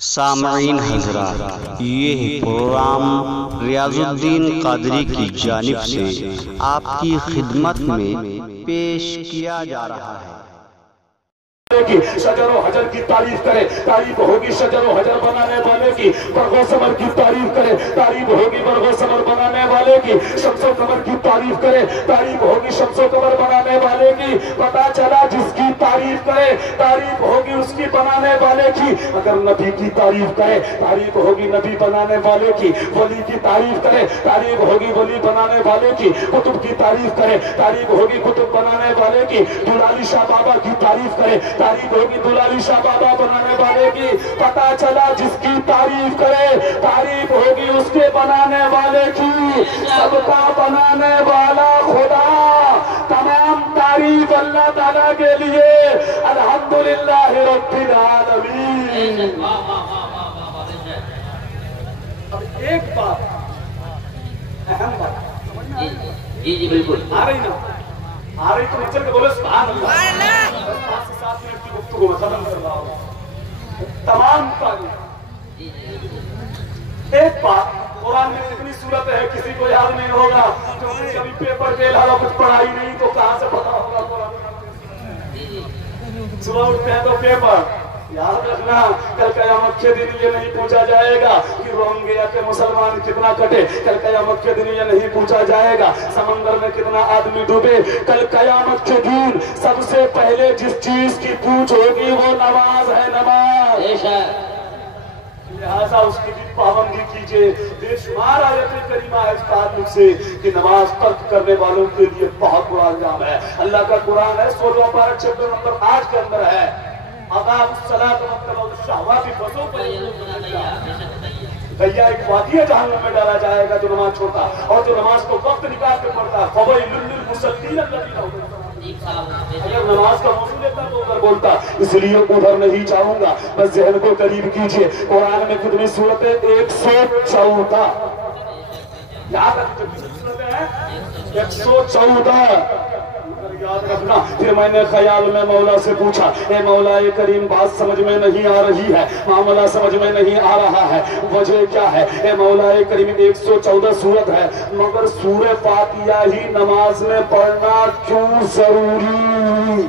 سامعین حضرات، یہ پروگرام ریاض الدین قادری کی جانب سے آپ کی خدمت میں پیش کیا جا رہا ہے۔ شجر و حجر کی تعریف کرے، تعریف ہوگی شجر و حجر بنانے والے کی۔ برق و ثمر کی تعریف کرے، تعریف ہوگی برق و ثمر بنانے والے کی۔ شمس و قمر کی تعریف کرے، تعریف ہوگی شمس و قمر بنانے والے کی۔ پتہ چلا جس کی تعریف کرے تعریف ہوگی اس کی بنانے والے کی۔ اگر نبی کی تعریف کرے تعریف ہوگی نبی بنانے والے کی۔ ولی کی تعریف کرے تعریف ہوگی ولی بنانے والے کی۔ کتب کی تعریف کرے تعریف ہوگی کتب بنانے والے کی۔ دلالی شاہ بابا کی تعریف کرے تعریف ہوگی دلالی شاہ بابا بنانے والے کی۔ پتہ چلا جس کی تعریف کرے تعریف ہوگی اس کے بنانے والے کی۔ سب کا بنانے والا خدا، تمام تعریف اللہ تعالیٰ کے لیے۔ الحمدللہ رب العالمین۔ اب ایک بات اہم بات جی بالکل آ رہی نا، آ رہی تو چل کے بولے سبحان اللہ۔ 5 سے 7 منٹ کی گفتگو میں ختم کر رہا ہوں۔ تمام تعریف ایک بات، قرآن میں اتنی صورت ہے کسی کو یاد نہیں ہوگا، جو کبھی پیپر کے علاوہ کچھ پڑھائی نہیں تو کہاں سے پتا ہوگا قرآن؟ صبح اٹھتے ہیں تو پیپر یاد رکھنا، کل قیامت کے دن یہ نہیں پوچھا جائے گا کہ روہنگیا کے مسلمان کتنا کٹے، کل قیامت کے دن یہ نہیں پوچھا جائے گا سمندر میں کتنا آدمی ڈوبے۔ کل قیامت کے دن سب سے پہلے جس چیز کی پوچھ ہوگی وہ نماز ہے، نماز۔ لہذا اس کی بھی پابندی کیجئے۔ بے شمار آیت کریمہ ہے اس تعلق سے کہ نماز ترک کرنے والوں کے لیے بہت بڑا انجام ہے۔ اللہ کا قرآن ہے 16 پارہ چیپٹر نمبر 8 کے اندر ہے، اقاموا الصلاۃ واتبعوا الشہوات فسوف یلقون غیا۔ ایک وادی جہنم میں ڈالا جائے گا جو نماز چھوڑتا اور جو نماز کو وقت نکال کے پڑھتا ہے۔ فویل للمصلین الذین هم اگر نماز کا موضوع لیتا تو ادھر بولتا، اس لیے ادھر نہیں جاؤں گا۔ بس ذہن کو قریب کیجئے، قرآن میں کتنی سورتیں؟ 114۔ یاد رکھیں کتنی سورتیں ہیں؟ 114 یاد رکھنا۔ پھر میں نے خیال میں مولا سے پوچھا، اے مولا کریم بات سمجھ میں نہیں آ رہی ہے، معاملہ سمجھ میں نہیں آ رہا ہے، وجہ کیا ہے؟ اے مولا کریم 114 سورت ہے مگر سورہ فاتحہ ہی نماز میں پڑھنا کیوں ضروری،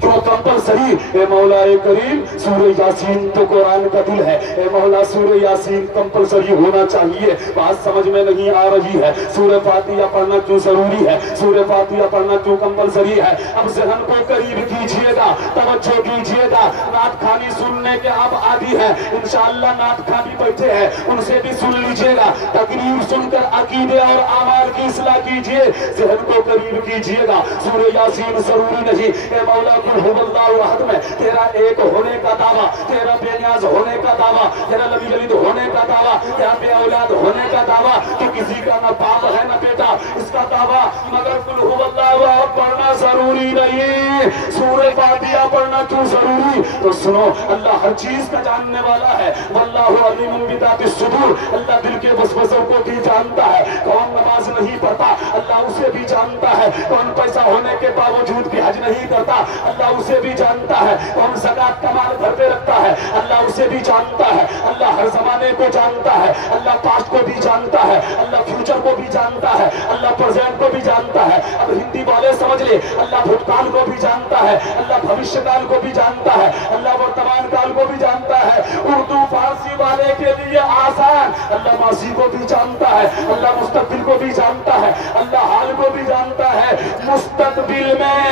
کیوں کمپلسری؟ اے مولا کریم سورہ یاسین تو قرآن کا دل ہے، اے مولا سورہ یاسین کمپلسری ہونا چاہیے، بات سمجھ میں نہیں آ رہی ہے۔ سورہ فاتحہ پڑھنا کیوں ضروری ہے، سورہ فاتحہ پڑھنا کیوں کمپلسری ہے؟ اب ذہن کو قریب کیجئے گا، توجہ کیجئے گا۔ نعت خوانی سننے کے اب عادی ہے، انشاءاللہ نعت خوان بھی بیٹھے ہیں ان سے بھی سن لیجئے گا۔ تقریر سن کر عقیدے اور اعمال کی اصلاح کیجئے، ذہن کو قریب کیجئے گا۔ سورہ یاسین ضروری نہیں، اے مولا قل هو اللہ احد میں تیرا ایک ہونے کا دعویٰ، تیرا بے نیاز ہونے کا دعویٰ، تیرا لم یلد ہونے کا دعویٰ، تیرا بے اولاد ہونے کا دعویٰ، کہ کسی کا نہ باپ ہے نہ بیٹا، اس کا دعویٰ، مگر قل هو اللہ احد پڑھنا ضروری نہیں۔ سورہ فاتحہ پڑھنا کیوں ضروری؟ تو سنو، اللہ ہر چیز کا جاننے والا ہے، واللہ علیم بذات الصدور، اللہ دل کے وسوسوں کو بھی جانتا ہے۔ کون نماز نہیں پڑھتا اللہ اسے بھی جانتا ہے، کون پیسہ ہونے کے باوجود بھی حج نہیں کرتا اللہ اسے بھی جانتا ہے، کون زکات کا مال گھر پہ رکھتا ہے اللہ اسے بھی جانتا ہے۔ اللہ ہر زمانے کو جانتا ہے، اللہ پاسٹ کو بھی جانتا ہے، اللہ فیوچر کو بھی جانتا ہے، اللہ پریزنٹ کو بھی جانتا ہے۔ اب ہندی والے سمجھ لے، اللہ بھوتکال کو بھی جانتا ہے، اللہ بھوشیہ کال کو بھی جانتا ہے، اللہ ورتمان کال کو بھی جانتا ہے۔ اردو فارسی والے کے لیے آسان، اللہ ماضی کو بھی جانتا ہے، اللہ مستقبل کو بھی جانتا ہے، اللہ حال کو بھی جانتا ہے۔ مستقبل میں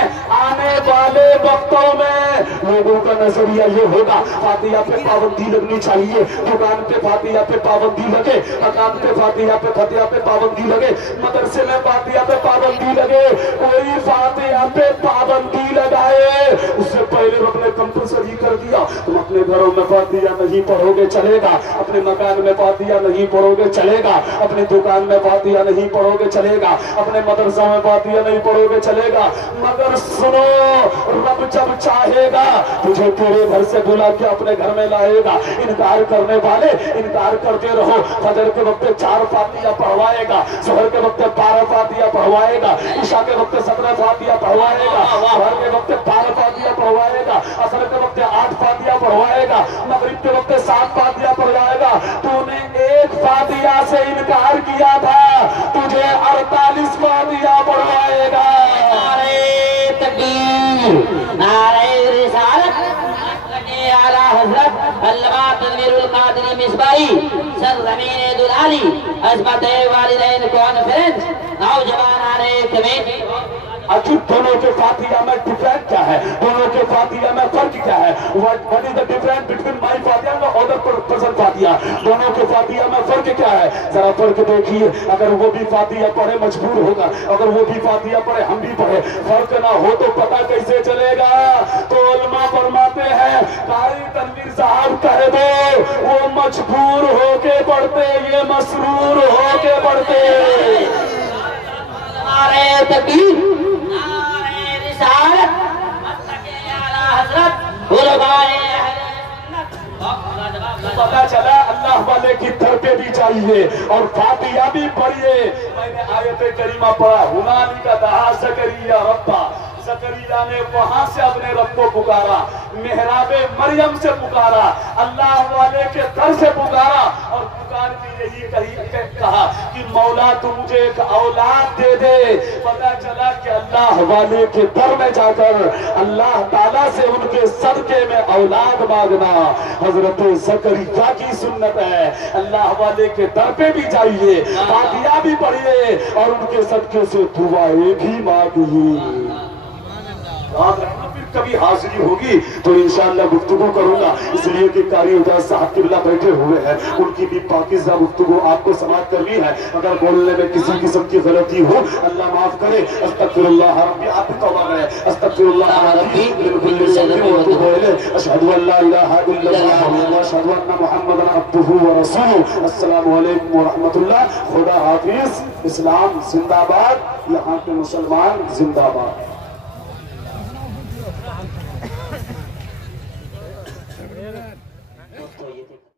آنے والے وقتوں میں لوگوں کا نظریہ یہ ہوگا فاتحہ پہ پابندی لگنی چاہیے، دکان پہ فاتحہ پہ پابندی لگے، مکان پہ فاتحہ پہ فاتحہ پہ پابندی لگے، مدرسے میں فاتحہ پہ پابندی لگے۔ کوئی فاتحہ پہ پابندی لگائے اس سے پہلے رب نے کمپلسری کر دیا، تم اپنے گھروں میں فاتحہ نہیں پڑھو گے چلے گا، اپنے مکان میں فاتحہ نہیں پڑھو گے چلے گا، اپنی دکان میں فاتحہ نہیں پڑھو گے چلے گا، اپنے مدرسہ میں فاتحہ نہیں پڑھو گے چلے گا۔ مگر سنو، رب جب چاہے گا تجھے تیرے گھر سے بلا کے اپنے گھر میں لائے گا۔ انکار کرنے والے انکار کرتے رہو، فجر کے وقت 4 فاتحہ پڑھوائے گا، ظہر کے وقت 12 فاتحہ پڑھوائے گا، عشاء کے وقت 17 فاتحہ پڑھوائے گا، ظہر کے وقت 12 فاتحہ پڑھوائے گا، عصر کے وقت 8 فاتحہ تکبیر، نعرہ رسالت، اعلیٰ حضرت علامہ تنویر القادری مصباحی، سرزمین دلالی، عظمت والدین کانفرنس، نوجوان کمیٹی۔ اچھا دونوں کے فاتحہ میں ڈیفرنٹ کیا ہے؟ دونوں کے فاتحہ میں فرق کیا ہے؟ what is the difference between my فاتحہ اور other person فاتحہ؟ دونوں کے فاتحہ میں فرق کیا ہے؟ ذرا فرق دیکھیے، اگر وہ بھی فاتحہ پڑھے مجبور ہوگا، اگر وہ بھی فاتحہ پڑھے ہم بھی پڑھے، فرق نہ ہو تو پتہ کیسے چلے گا؟ تو علماء فرماتے ہیں قاری تنویر صاحب کہہ دو وہ مجبور ہو کے پڑھتے، یہ مسرور ہو کے پڑھتے۔ نعرہ تکبیر، نعرہ رسالت، اعلیٰ حضرت علماء پتا چلا اللہ والے کی در پہ بھی چاہیے اور فاتحہ بھی پڑھیے۔ میں نے آیت کریمہ پڑھا، ہنالک دعا زکریا ربا، زکریا نے وہاں سے اپنے رب کو پکارا، محراب مریم سے پکارا، اللہ والے کے در سے پکارا، اور پکار بھی یہی کہا کہ مولا تو مجھے ایک اولاد دے دے۔ پتا چلا کہ اللہ والے کے در میں جا کر اللہ تعالیٰ سے ان کے صدقے میں اولاد مانگنا حضرت زکریا کی سنت ہے۔ اللہ والے کے در پہ بھی جائیے، فاتحہ بھی پڑھیے اور ان کے صدقے سے دعائیں بھی مانگیے۔ یاد رکھنا پھر کبھی حاضری ہوگی تو انشاءاللہ گفتگو کروں گا، اس لیے کہ قاری اجاز صاحب قبلہ بیٹھے ہوئے ہیں، ان کی بھی پاکیزہ گفتگو آپ کو سماعت کرنی ہے۔ اگر بولنے میں کسی قسم کی غلطی ہو اللہ معاف کرے۔ استغفر اللہ ربی، آپ بھی توبہ کریں، استغفر اللہ ربی من کل ذنب واتوب الیہ، اشہد ان لا الہ الا اللہ واشہد ان محمدا عبدہ ورسولہ۔ السلام علیکم ورحمۃ اللہ، خدا حافظ۔ اسلام زندہ باد، یہاں کے مسلمان زندہ باد۔